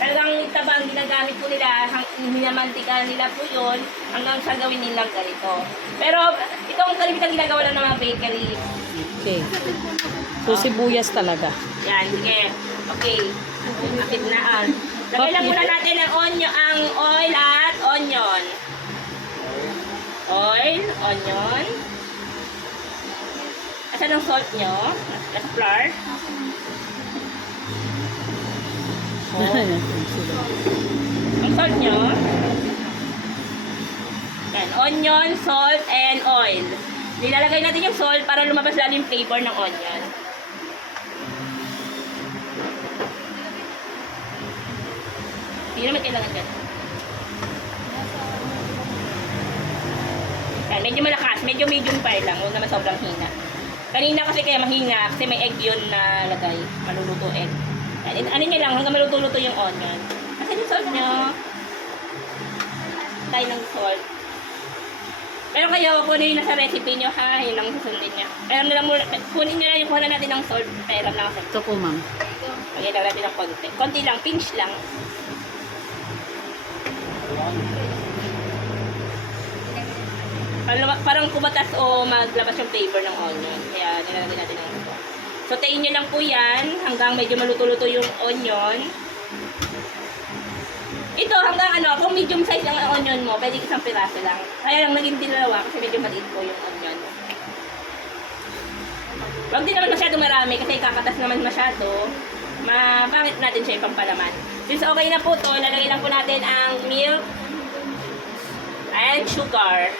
Talagang taba ang ginagamit po nila, hang, minamantika nila po yun, hanggang sa gawin nilang ganito. Pero ito ang kalimitan ginagawa lang ng mga bakery. Okay. So, sibuyas talaga. Yan, sige. Okay. Akit na ah. Lagay lang muna natin ang onion, ang oil at onion. Oil, onion. Asan ang salt nyo? Nasa flour. Ang salt nyo. Yan, onion, salt, and oil. Nilalagay natin yung salt para lumabas lalo yung flavor ng onion. Hindi naman kailangan ganun. Yan, medyo malakas, medyo medium fire lang, huwag naman sobrang hina. Kanina kasi kaya mahina, kasi may egg yun na lagay, maluluto egg. Ano nyo lang, hanggang maluto-luto yung onion. Kasi yung salt nyo, tayo ng salt. Pero kayo, kunin na sa recipe nyo ha, yun lang susundin nyo. Pero na lang muna, kunin nyo lang yung kuha natin ng salt, pero lang sa Ito po, ma'am. Lagyan lang natin ng konti. Konti lang, pinch lang. Parang, parang kumatas o maglabas yung flavor ng onion. Kaya nilalagyan natin ng ito. Sotayin nyo lang po yan hanggang medyo maluto-luto yung onion. Ito hanggang ano, kung medium size lang ang onion mo, pwede isang piraso lang. Kaya lang naging dalawa kasi medyo maliit po yung onion. Huwag din naman masyado marami kasi kakatas naman masyado. Mapangit natin siya yung pampalaman. Since okay na po to, lalagay lang po natin ang milk and sugar.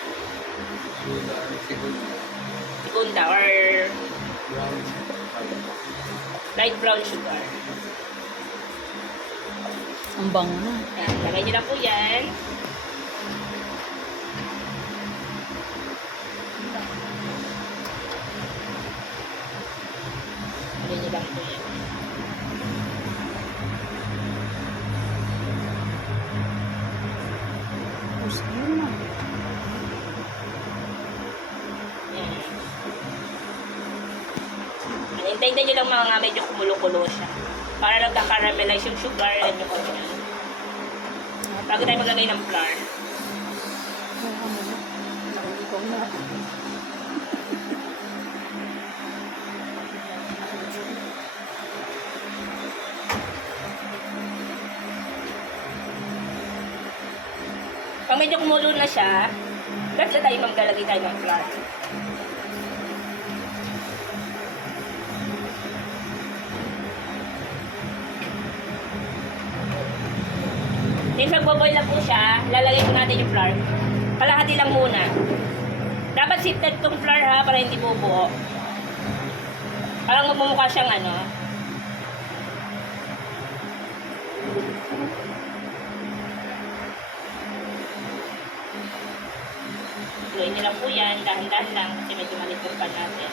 Segunda or light brown sugar. Ang bango na. Ayan, lagay nyo na po yan. Lagay nyo lang po yan. Oh, sige na. Ayan. Hintayin nyo lang mga medyo kumulo-kulo siya. Para nagka-caramelize yung sugar and yung onion. Bago tayo maglagay ng flour. Pag medyo kumulo na siya, kasi tayo maglalagay tayo ng flour. Then magboboil na po siya, lalagay po natin yung flour. Kalahati lang muna. Dapat sifted tong flour ha, para hindi bubuo. Parang magmumukha siyang ano. Niyo lang po yan, dahan-dahan lang kasi medyo maliit yung pan natin.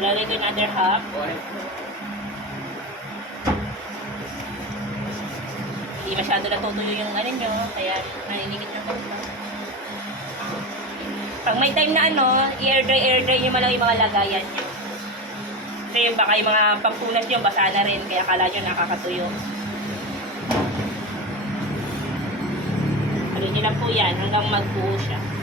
Lalagay ko yung other half. Hindi masyado natutuyo yung ano nyo, kaya naninigit na po. Pag may time na ano, i-air dry, air dry nyo man lang yung mga lagayan nyo. Kasi baka yung mga pampunas nyo, basa na rin, kaya kala nyo nakakatuyo. Ano nyo lang po yan, hanggang magbuo siya.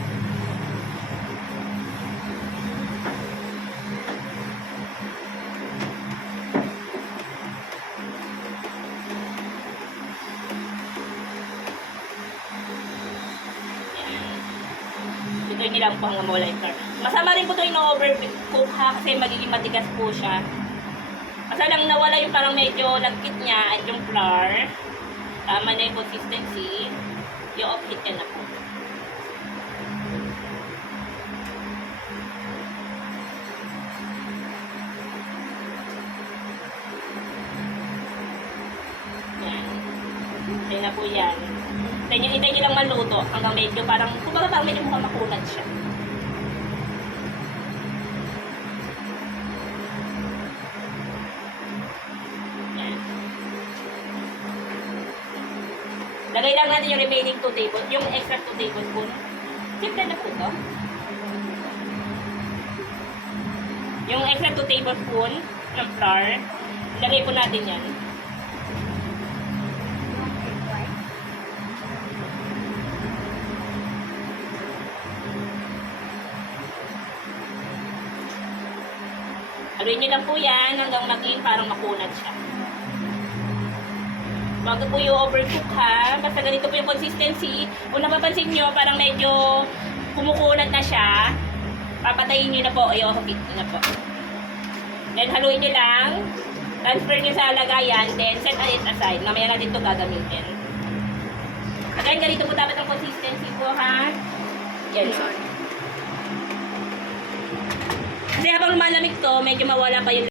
Yung nilang po mawala yung flour. Masama rin po ito yung overcook ha kasi magiging matigas po siya. Basta lang nawala yung parang medyo lagkit niya at yung flour. Tama na yung consistency. Yung off-heat na po. Yan. Yan na po yan. Then yung hintay nyo lang maluto hanggang medyo parang, kumbaga parang medyo mukhang makunat siya. Lagay lang natin yung remaining 2 table, yung extra 2 tablespoon. Simple na po ito. Yung extra 2 tablespoon ng flour, ilagay po natin yan. Haluin nyo lang po yan hanggang maging parang makunat siya. Bago po yung overcook ha, basta ganito po yung consistency. Kung napapansin nyo, parang medyo kumukunat na siya, papatayin nyo na po, ay hapit nyo na po. Then haluin nyo lang, transfer nyo sa lagayan, then set it aside. Mamaya natin ito gagamitin. Again, ganito po dapat ang consistency po ha. Yan. Kasi habang lumalamig to, medyo mawala pa yung